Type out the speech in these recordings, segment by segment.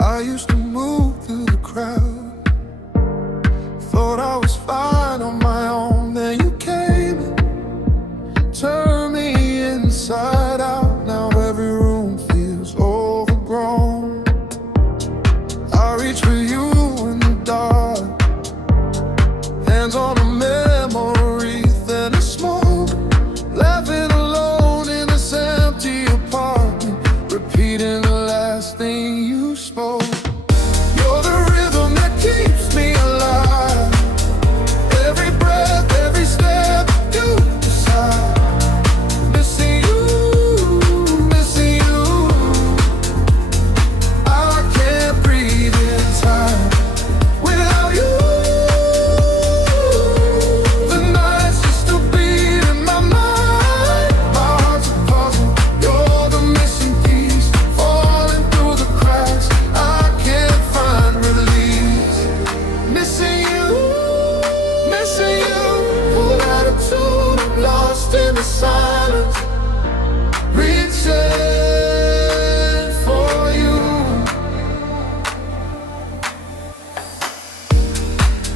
I used to move through the crowd, thought I was fine on my own. Then you came in, turned me inside out. Now every room feels overgrown. I reach for you in the dark, hands on a memory, then a smoke, laughing alone in this empty apartment, repeating the last thing you spoke. You're the rhythm that keeps me alive. Every breath, every step you decide. Missing you, missing you. I can't breathe in time without you. The night's just a beat in my mind. My heart's a puzzle, you're the missing piece, falling through the cracks. I can't find release. Missing you, missing you. Full attitude, I'm lost in the silence, reaching for you.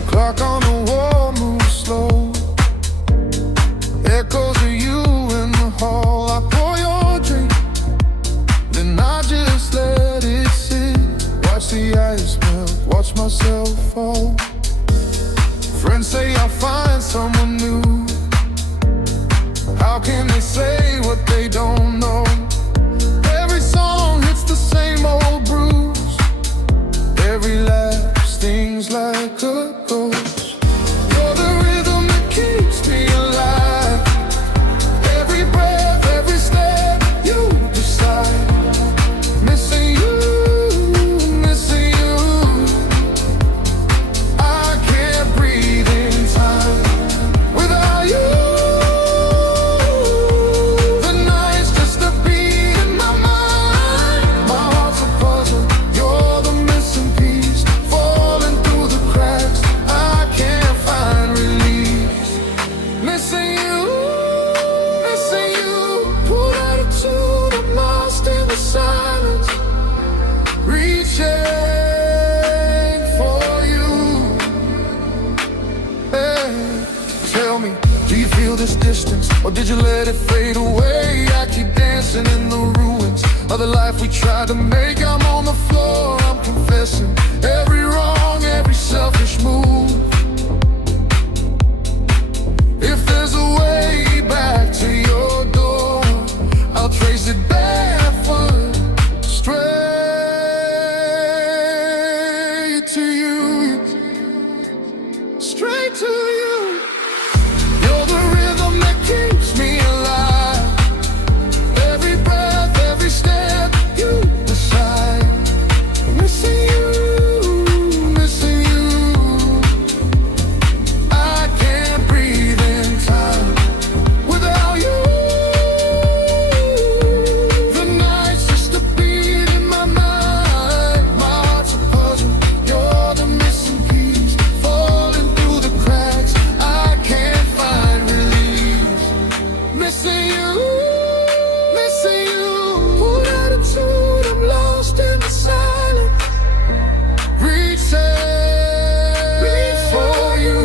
Clock on the wall moves slow, echoes of you in the hall. I pour your drink, then I just let it sit. Watch the ice melt, watch myself fall. Friends say I'll find someone new. How can they say what they don't know? Every song hits the same old bruise, every laugh stings like a ghost. You're the rhythm that keeps me alive. Every breath, every step you decide. Missing you, missing you. I can't breathe in time without you. The night's just a beat in my mind. My heart's a puzzle, you're the missing piece, falling through the cracks. I can't find release. Missing you, missing you. Full attitude, I'm lost in the silence, reaching for you. Hey, tell me, do you feel this distance, or did you let it fade away? I keep dancing in the ruins of the life we tried to make. I'm on the floor, I'm confessing every wrong, every selfish move. If there's a way back to your door, I'll trace it barefoot, straight to you, straight to you. You're the rhythm that keeps me alive. Every breath, every step you decide. Missing you, missing you. I can't breathe in time without you. The night's just a beat in my mind. My heart's a puzzle, you're the missing piece, falling through the cracks. I can't find release. Missing you, missing you. Full attitude, I'm lost in the silence, reaching for you,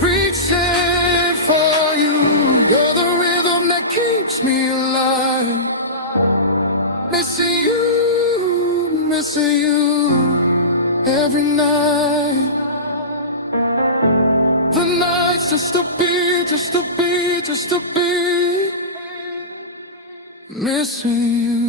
reaching for you. You're the rhythm that keeps me alive. Missing you, missing you. Every night, the night's just a beat, just a beat, just a beat. Missing you.